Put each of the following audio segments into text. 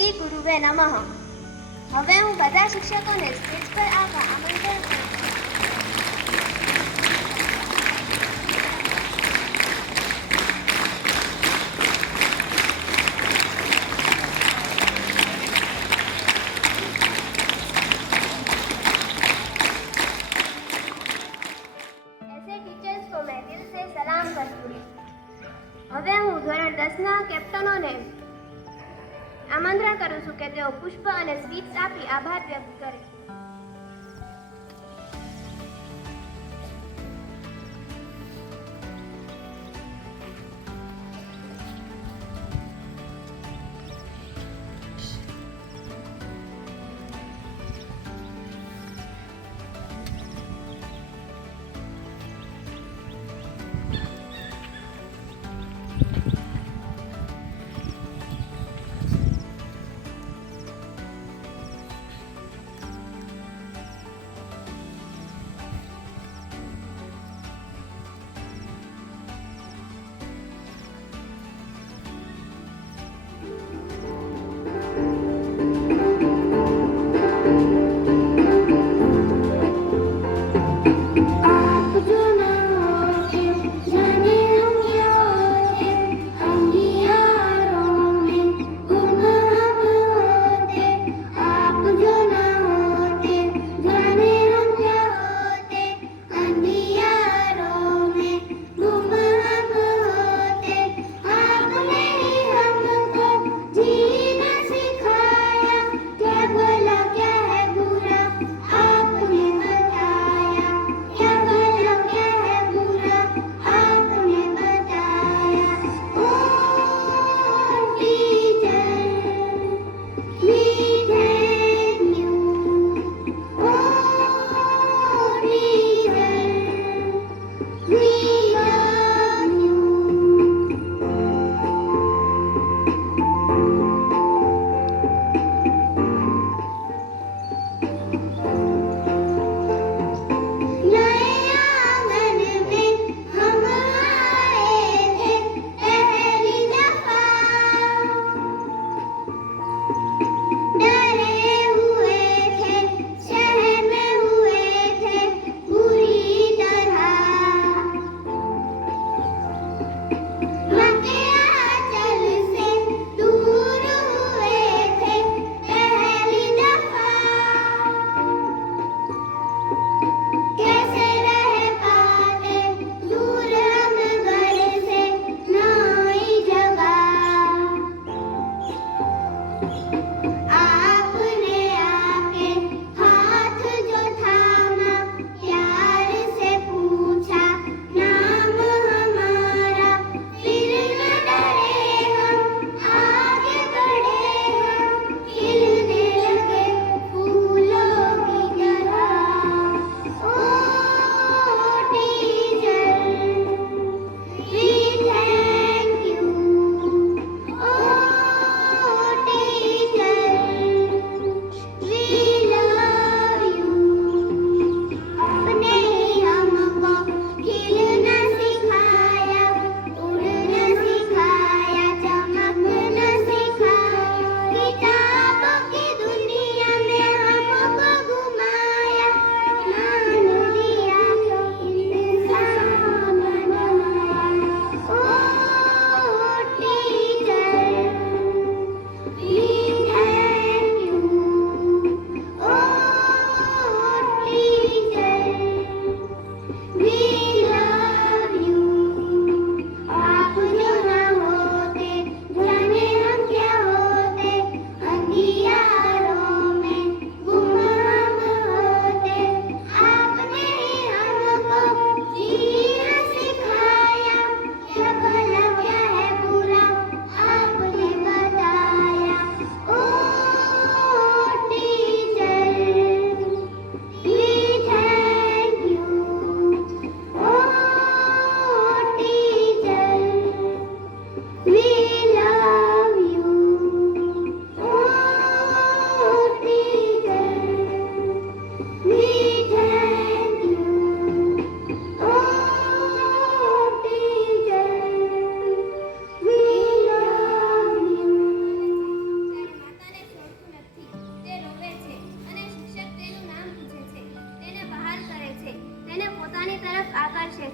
શ્રી ગુરુવે નમઃ. હવે હું બધા શિક્ષકોને સ્ટેજ પર આવવા આમંત્રણ કરું છું. ऐसे टीचर्स को मैं दिल से सलाम करती हूँ. હવે હું ધોરણ 10ના કેપ્ટનોને આમંત્રણ કરું છું કે તેઓ પુષ્પ અને સ્વીટ્સ આપી આભાર વ્યક્ત કરે.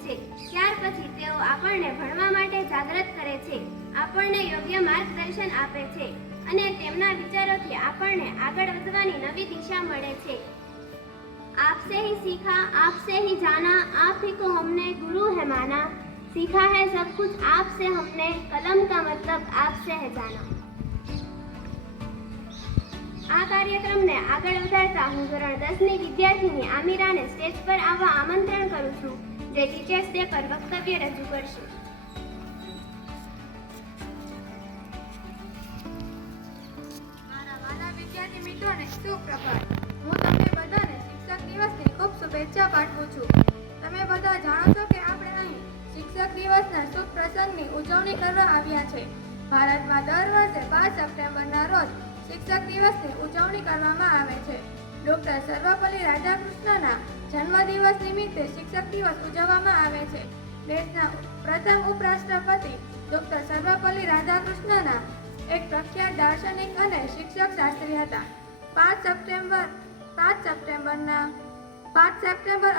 છે. ત્યાર પછી તેઓ આપણને ભણવા માટે જાગૃત કરે છે, આપણને યોગ્ય માર્ગદર્શન આપે છે અને તેમના વિચારોથી આપણને આગળ વધવાની નવી દિશા મળે છે. आपसे ही सीखा आपसे ही जाना, आप ही को हमने गुरु है माना, सीखा है सब कुछ आपसे हमने, कलम का मतलब आपसे है जाना. આ કાર્યક્રમને આગળ વધારતા હું ધોરણ 10 ની વિદ્યાર્થીની આમિરાને સ્ટેજ પર આવવા આમંત્રણ કરું છું, જે ટીચર્સ ડે પર વક્તવ્ય રજૂ કરશે. મારા વાલા વિદ્યાર્થી મિત્રોને સુપ્રભાત. હું તમને બધાને શિક્ષક દિવસની ખૂબ શુભેચ્છા પાઠવું છું. તમે બધા જાણો છો કે આપણે અહીં શિક્ષક દિવસના શુભ પ્રસંગની ઉજવણી કરવા આવ્યા છે. ભારતમાં દર વર્ષે 5 સપ્ટેમ્બરના રોજ શિક્ષક દિવસની ઉજવણી કરવામાં આવે છે. ડૉક્ટર સર્વપલ્લી રાધાકૃષ્ણના જન્મદિવસ નિમિત્તે શિક્ષક દિવસ ઉજવવામાં આવે છે. દેશના પ્રથમ ઉપરાષ્ટ્રપતિ ડૉક્ટર સર્વપલ્લી રાધાકૃષ્ણના એક પ્રખ્યાત દાર્શનિક અને શિક્ષક શાસ્ત્રી હતા. 5 સપ્ટેમ્બર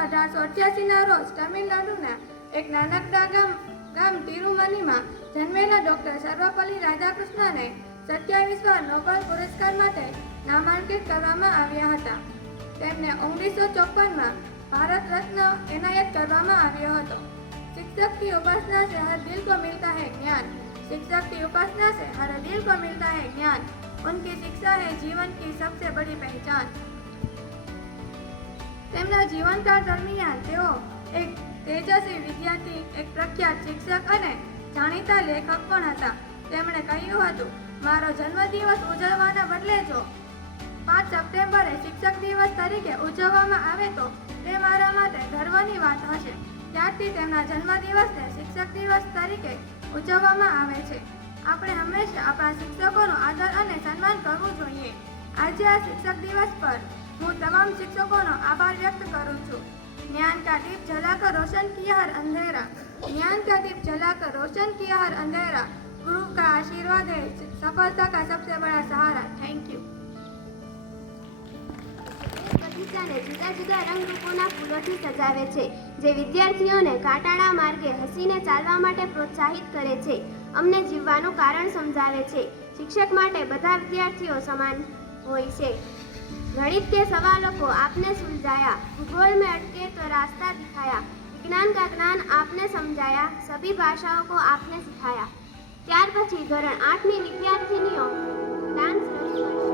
1888ના રોજ તમિલનાડુના એક નાનકડા ગામ તિરુમનીમાં જન્મેલા ડૉક્ટર સર્વપલ્લી રાધાકૃષ્ણને 27 વાર નોબેલ પુરસ્કાર માટે નામાંકિત કરવામાં આવ્યા હતા. તેમને 1954માં ભારત રત્ન એનાયત કરવામાં આવ્યો હતો. शिक्षक की उपासना से हर दिल को मिलता है ज्ञान, शिक्षक की उपासना से हर दिल को मिलता है ज्ञान, उनकी शिक्षा है जीवन की सबसे बड़ी पहचान. તેમના જીવનકાળ દરમિયાન તેઓ એક તેજસ્વી વિદ્યાર્થી, એક પ્રખ્યાત શિક્ષક અને જાણીતા લેખક પણ હતા. તેમણે કહ્યું હતું, મારો જન્મદિવસ ઉજવવાના બદલે જો 5 સપ્ટેમ્બરે શિક્ષક દિવસ તરીકે ઉજવવામાં આવે તો તે મારા માટે ગર્વની વાત હશે. ત્યારથી તેમના જન્મદિવસને શિક્ષક દિવસ તરીકે ઉજવવામાં આવે છે. આપણે હંમેશા આપણા શિક્ષકોનો આદર અને સન્માન કરવું જોઈએ. આજે આ શિક્ષક દિવસ પર હું તમામ શિક્ષકોનો આભાર વ્યક્ત કરું છું. ज्ञान का दीप जलाकर रोशन किया हर अंधेरा, ज्ञान का दीप जलाकर रोशन किया हर अंधेरा, गुरु का आशीर्वाद है सफलता का सबसे बड़ा सहारा. Thank you. બગીચાને જુદા જુદા રંગરૂપોના ફૂલોથી સજાવે છે, જે વિદ્યાર્થીઓને કાંટાળા માર્ગે હસીને ચાલવા માટે પ્રોત્સાહિત કરે છે, અમને જીવવાનું કારણ સમજાવે છે. શિક્ષક માટે બધા વિદ્યાર્થીઓ સમાન હોય છે. गणित के सवालों को आपने सुलझाया, भूगोल में अटके तो रास्ता दिखाया, विज्ञान का ज्ञान आपने समझाया, सभी भाषाओं को आपने सिखाया. ત્યાર પછી ધોરણ 8 ની વિદ્યાર્થીનીઓ ડાન્સ રજૂ કરશે.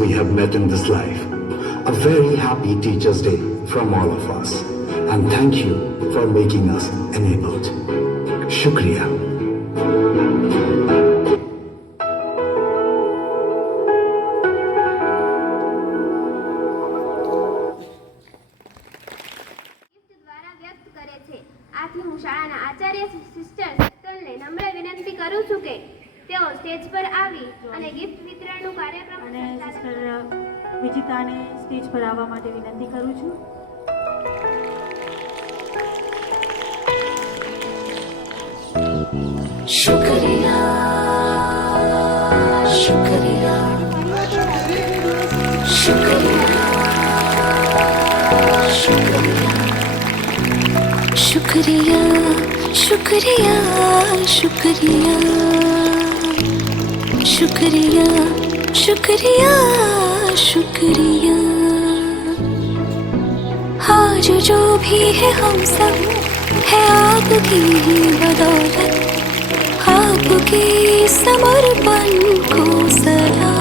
We have met in this life. A very happy Teachers' Day from all of us. And thank you for making us enabled. Shukriya. દ્વારા વ્યક્ત કરે છે. આથી હું શાળાના આચાર્ય સિસ્ટર સત્તલને નમ્ર વિનંતી કરું છું કે તેઓ સ્ટેજ પર આવી અને ગિફ્ટ વિતરણનું કાર્યક્રમ અને સિસ્ટર વિજિતાને સ્ટેજ પર આવવા માટે વિનંતી કરું છું. शुक्रिया शुक्रिया शुक्रिया शुक्रिया शुक्रिया शुक्रिया शुक्रिया शुक्रिया शुक्रिया शुक्रिया आज जो भी है हम सब है आपकी ही बदौलत आपके समर्पण को सलाम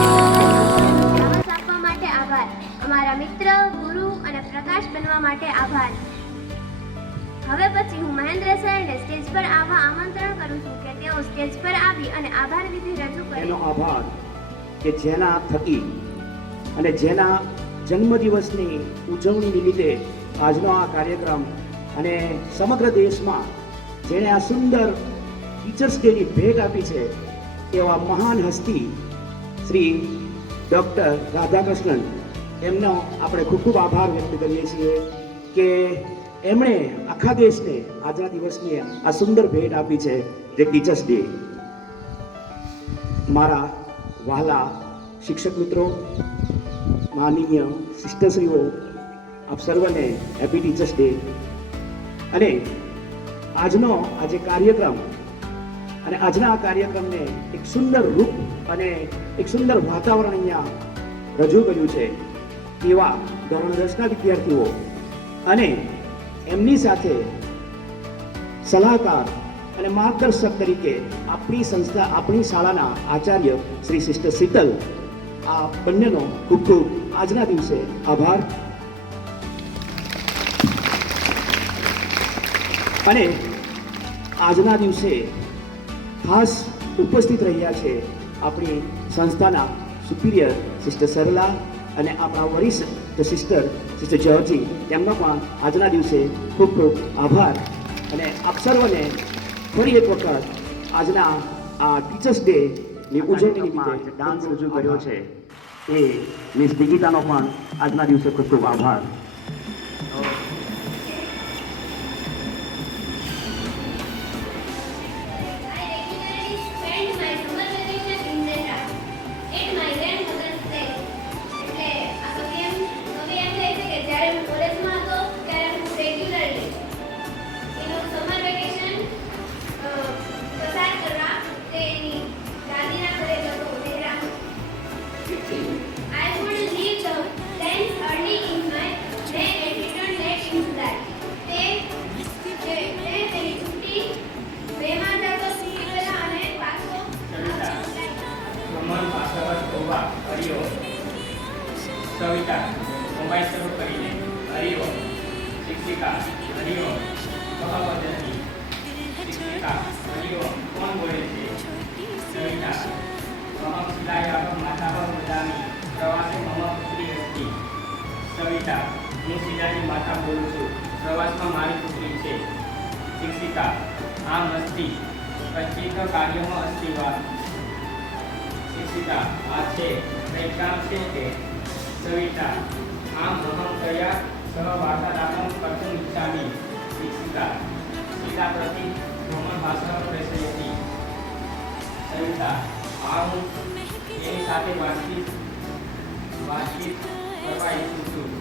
સાહસ આપવા માટે આભાર. અમારા મિત્ર, ગુરુ અને પ્રકાશ બનવા માટે આભાર. હવે પછી હું મહેન્દ્ર સરને સ્ટેજ પર આવવા આમંત્રણ કરું છું કે તેઓ સ્ટેજ પર આવી અને આભાર વિધિ રજૂ કરે. એનો આભાર કે જેના થકી અને જેના જન્મદિવસની ઉજવણી નિમિત્તે આજનો આ કાર્યક્રમ અને સમગ્ર દેશમાં જેણે આ સુંદર ટીચર્સ ડેની ભેટ આપી છે એવા મહાન હસ્તી શ્રી ડૉક્ટર રાધાકૃષ્ણન એમનો આપણે ખૂબ ખૂબ આભાર વ્યક્ત કરીએ છીએ કે એમણે આખા દેશને આજના દિવસની આ સુંદર ભેટ આપી છે જે ટીચર્સ ડે. મારા વહાલા શિક્ષક મિત્રો, માનનીય સિસ્ટરશ્રીઓ, આપ સર્વને હેપી ટીચર્સ ડે. અને આજનો આ જે કાર્યક્રમ અને આજના આ કાર્યક્રમને એક સુંદર રૂપ અને એક સુંદર વાતાવરણ અહીંયા રજૂ કર્યું છે એવા ધોરણ 10ના વિદ્યાર્થીઓ અને એમની સાથે સલાહકાર અને માર્ગદર્શક તરીકે આપણી સંસ્થા, આપણી શાળાના આચાર્ય શ્રી સિસ્ટર શીતલ, આ બંનેનો ખૂબ ખૂબ આજના દિવસે આભાર. અને આજના દિવસે ખાસ ઉપસ્થિત રહ્યા છે આપણી સંસ્થાના સુપિરિયર સિસ્ટર સરલા અને આપણા વરિષ્ઠ સિસ્ટર જ્યોર્જી. તેમનો પણ આજના દિવસે ખૂબ ખૂબ આભાર. અને આપ સર્વને ફરી એક વખત આજના આ ટીચર્સ ડે ની ઉજવણી નિમિત્તે ડાન્સ રજૂ કર્યો છે એ મિસ દિગીતાનો પણ આજના દિવસે ખૂબ ખૂબ આભાર. સવિતા મોબાઈલ શરૂ કરીને હરિઓ શિક્ષિકા હરિઓ મહાવદની શિક્ષિકા હરિઓ કોણ બોલે છે સવિતા મમ શિલાયામ માતા વદામી પ્રવાસે મમ પુત્રી હતી સવિતા હું શિલાની માતા બોલું છું પ્રવાસમાં મારી પુત્રી છે શિક્ષિકા આમ અસ્તિ કચ્છિત કાર્યમાં અસ્તિ વા શિક્ષિકા આ છે કંઈ કામ છે કે સવિતા આમ અહમ તયા સહ વાર્તાલાપમ કર્તુમ ઇચ્છામિ શિક્ષિકા શિલા પ્રતિ ભ્રમણ ભાષા પ્રેષયતિ સવિતા આ હું એની સાથે વાતચીત કરવા ઈચ્છું છું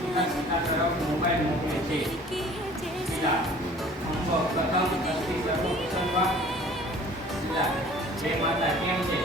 શિલા તરફ મોબાઈલ મોકલે છે શિલા અંબ પ્રથમ અસ્તિ સર્વોત્તમ વા શિલા જય માતા કેમ છે